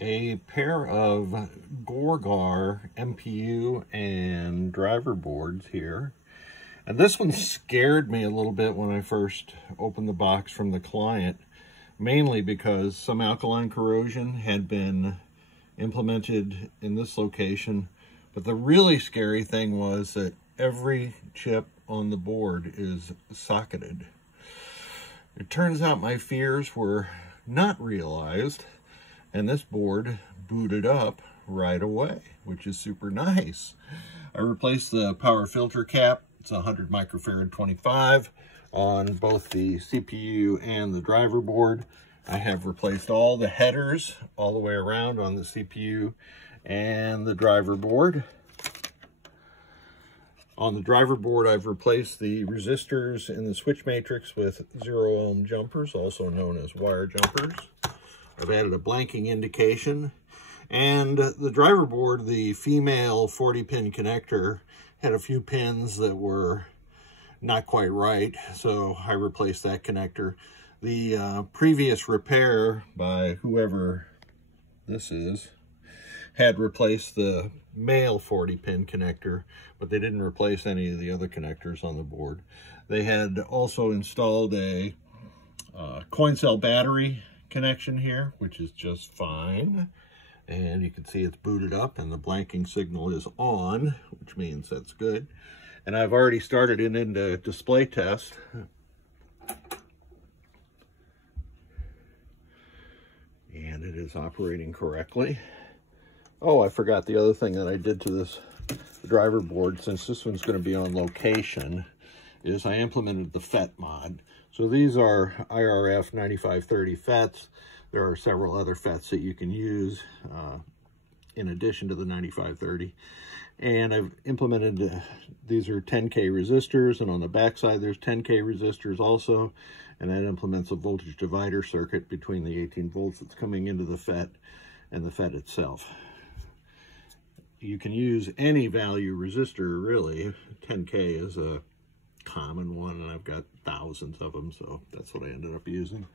a pair of Gorgar MPU and driver boards here. And this one scared me a little bit when I first opened the box from the client, mainly because some alkaline corrosion had been implemented in this location. But the really scary thing was that every chip on the board is socketed. It turns out my fears were not realized, and this board booted up right away, which is super nice. I replaced the power filter cap. It's 100 microfarad 25 on both the CPU and the driver board. I have replaced all the headers all the way around on the CPU and the driver board. On the driver board, I've replaced the resistors in the switch matrix with 0 ohm jumpers, also known as wire jumpers. I've added a blanking indication. And the driver board, the female 40-pin connector, had a few pins that were not quite right, so I replaced that connector. The previous repair by whoever this is had replaced the male 40-pin connector, but they didn't replace any of the other connectors on the board. They had also installed a coin cell battery connection here, which is just fine. And you can see it's booted up and the blanking signal is on, which means that's good. And I've already started it into display test. And it is operating correctly. Oh, I forgot the other thing that I did to this driver board, since this one's going to be on location, is I implemented the FET mod. So these are IRF 9530 FETs. There are several other FETs that you can use in addition to the 9530. And I've implemented, these are 10K resistors, and on the back side there's 10K resistors also. And that implements a voltage divider circuit between the 18 volts that's coming into the FET and the FET itself. You can use any value resistor, really. 10K is a common one, and I've got thousands of them, so that's what I ended up using.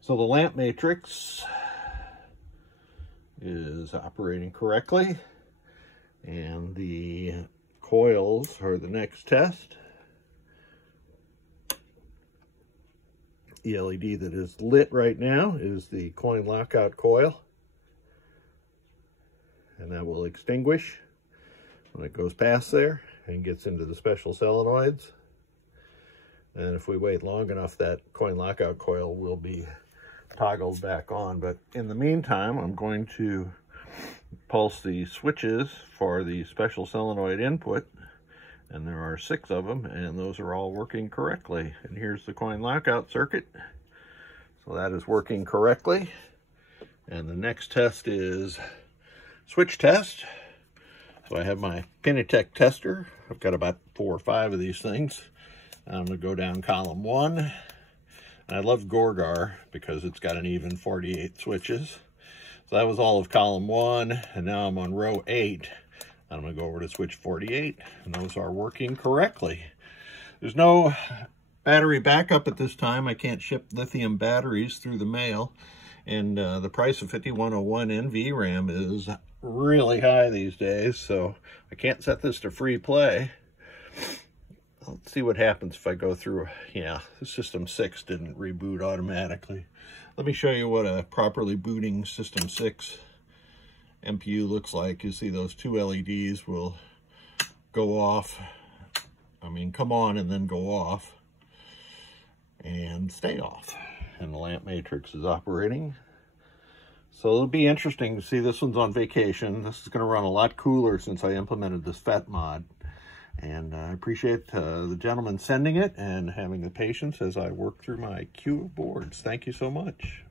So the lamp matrix is operating correctly, and the coils are the next test. The LED that is lit right now is the coin lockout coil, and that will extinguish when it goes past there and gets into the special solenoids. And if we wait long enough, that coin lockout coil will be toggled back on. But in the meantime, I'm going to pulse the switches for the special solenoid input, and there are 6 of them, and those are all working correctly. And here's the coin lockout circuit. So that is working correctly. And the next test is switch test. So I have my Pinatech tester. I've got about 4 or 5 of these things. I'm going to go down column 1. And I love Gorgar because it's got an even 48 switches. So that was all of column 1, and now I'm on row 8. I'm going to go over to switch 48, and those are working correctly. There's no battery backup at this time. I can't ship lithium batteries through the mail, and the price of 5101 NVRAM is really high these days, so I can't set this to free play. Let's see what happens if I go through. Yeah, the System 6 didn't reboot automatically. Let me show you what a properly booting System 6 MPU looks like. You see those 2 LEDs will go off. I mean, come on and then go off and stay off. And the lamp matrix is operating. So it'll be interesting to see. This one's on vacation. This is going to run a lot cooler since I implemented this FET mod. And I appreciate the gentleman sending it and having the patience as I work through my queue of boards. Thank you so much.